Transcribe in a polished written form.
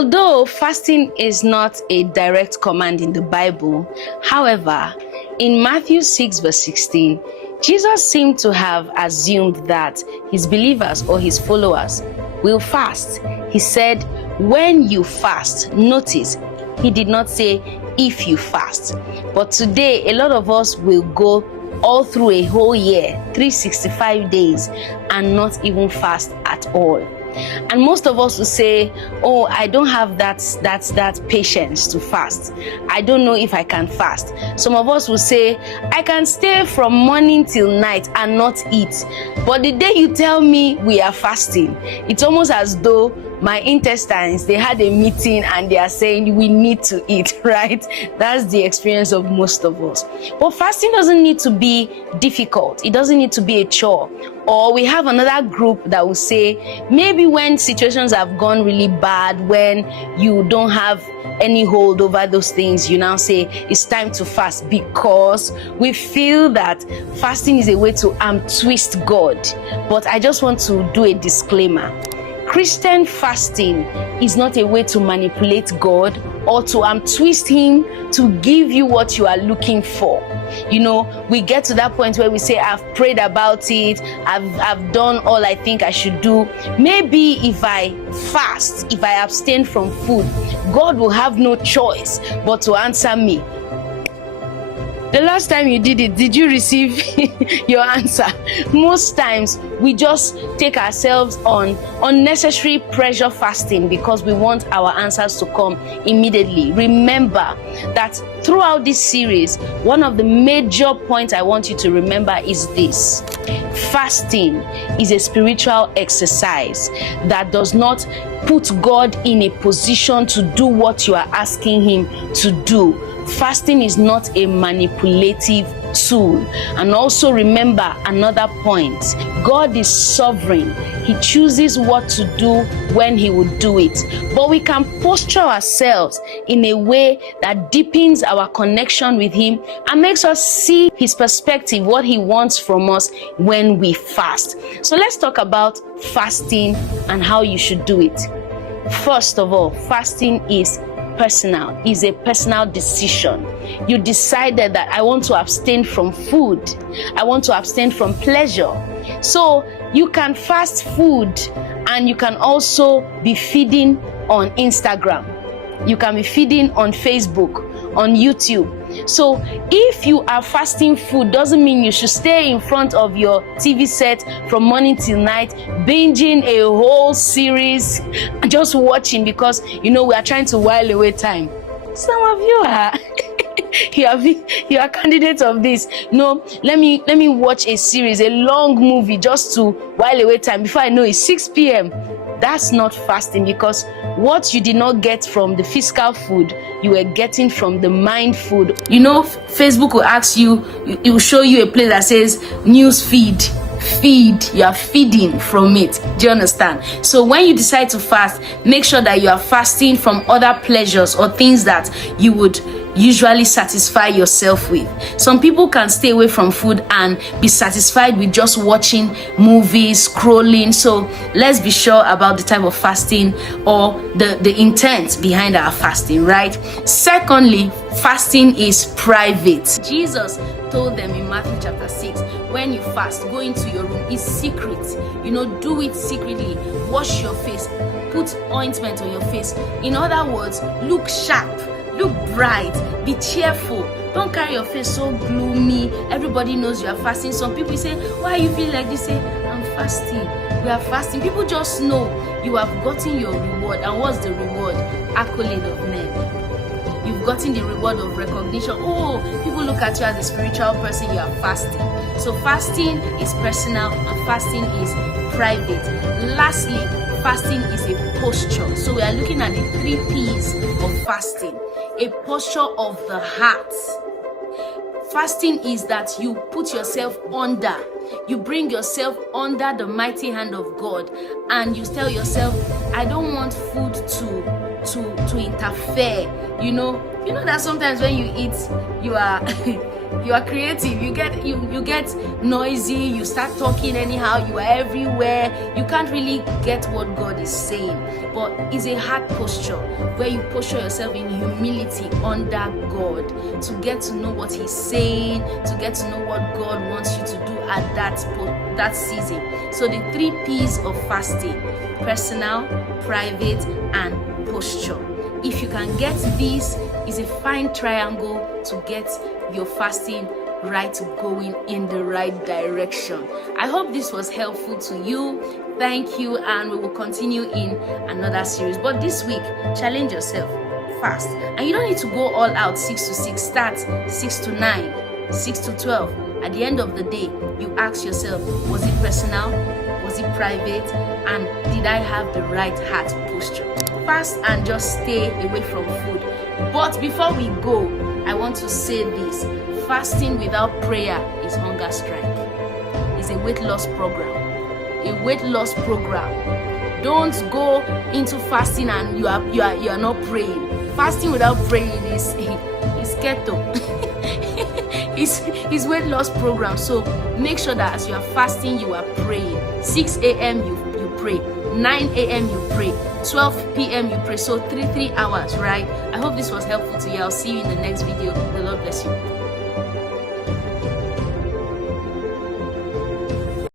Although fasting is not a direct command in the Bible, however, in Matthew 6 verse 16, Jesus seemed to have assumed that his believers or his followers will fast. He said, when you fast. Notice, he did not say if you fast. But today, a lot of us will go all through a whole year, 365 days, and not even fast at all. And most of us will say, oh, I don't have that patience to fast. I don't know if I can fast. Some of us will say, I can stay from morning till night and not eat. But the day you tell me we are fasting, it's almost as though my intestines, they had a meeting and they are saying we need to eat, right? That's the experience of most of us. But fasting doesn't need to be difficult. It doesn't need to be a chore. Or we have another group that will say, maybe when situations have gone really bad, when you don't have any hold over those things, you now say it's time to fast, because we feel that fasting is a way to twist God. But I just want to do a disclaimer. Christian fasting is not a way to manipulate God or to twist him to give you what you are looking for. You know, we get to that point where we say, I've prayed about it, I've done all I think I should do. Maybe if I fast, if I abstain from food, God will have no choice but to answer me. The last time you did it, did you receive your answer? Most times, we just take ourselves on unnecessary pressure fasting because we want our answers to come immediately. Remember that throughout this series, one of the major points I want you to remember is this. Fasting is a spiritual exercise that does not put God in a position to do what you are asking him to do. Fasting is not a manipulative tool. And also remember another point. God is sovereign. He chooses what to do when he will do it. But we can posture ourselves in a way that deepens our connection with him and makes us see his perspective, what he wants from us when we fast. So let's talk about fasting and how you should do it. First of all, fasting is personal, is a personal decision. You decided that I want to abstain from food. I want to abstain from pleasure. So you can fast food and you can also be feeding on Instagram. You can be feeding on Facebook, on YouTube. So if you are fasting food, doesn't mean you should stay in front of your TV set from morning till night, binging a whole series, just watching because, you know, we are trying to while away time. Some of you are you are candidates of this. No, let me watch a series, a long movie just to while away time. Before I know it, 6 p.m. That's not fasting, because what you did not get from the physical food, you were getting from the mind food. You know, Facebook will ask you, it will show you a place that says news feed. You are feeding from it. Do you understand? So when you decide to fast, make sure that you are fasting from other pleasures or things that you would usually satisfy yourself with. Some people can stay away from food and be satisfied with just watching movies, scrolling. So let's be sure about the type of fasting or the intent behind our fasting, right? Secondly, fasting is private. Jesus told them in Matthew chapter 6, when you fast, go into your room. It's secret. You know, do it secretly. Wash your face. Put ointment on your face. In other words, look sharp. Look bright, be cheerful. Don't carry your face so gloomy. Everybody knows you are fasting. Some people say, why you feel like this? Say, I'm fasting. We are fasting. People just know you have gotten your reward. And what's the reward? Accolade of men. You've gotten the reward of recognition. Oh, people look at you as a spiritual person. You are fasting. So fasting is personal and fasting is private. Lastly, fasting is a posture. So we are looking at the 3 P's of fasting. A posture of the heart. Fasting is that you put yourself under. You bring yourself under the mighty hand of God, and you tell yourself, I don't want food to interfere. You know that sometimes when you eat, you are You are creative. You get noisy. You start talking anyhow. You are everywhere. You can't really get what God is saying. But it's a heart posture where you posture yourself in humility under God to get to know what He's saying, to get to know what God wants you to do at that season. So the 3 P's of fasting: personal, private, and posture. If you can get these, it's a fine triangle to get your fasting right, going in the right direction. I hope this was helpful to you. Thank you, and we will continue in another series. But this week, challenge yourself, fast. And you don't need to go all out 6 to 6. Start 6 to 9, 6 to 12. At the end of the day, you ask yourself, was it personal? Was it private? And did I have the right heart posture? Fast and just stay away from food. But before we go, I want to say this: fasting without prayer is hunger strike. It's a weight loss program. A weight loss program. Don't go into fasting and you are not praying. Fasting without praying is keto. It's weight loss program. So make sure that as you are fasting, you are praying. 6 a.m. you pray. 9 a.m. you pray. 12 p.m. you pray. So 3 hours, right? I hope this was helpful to you. I'll see you in the next video. The Lord bless you.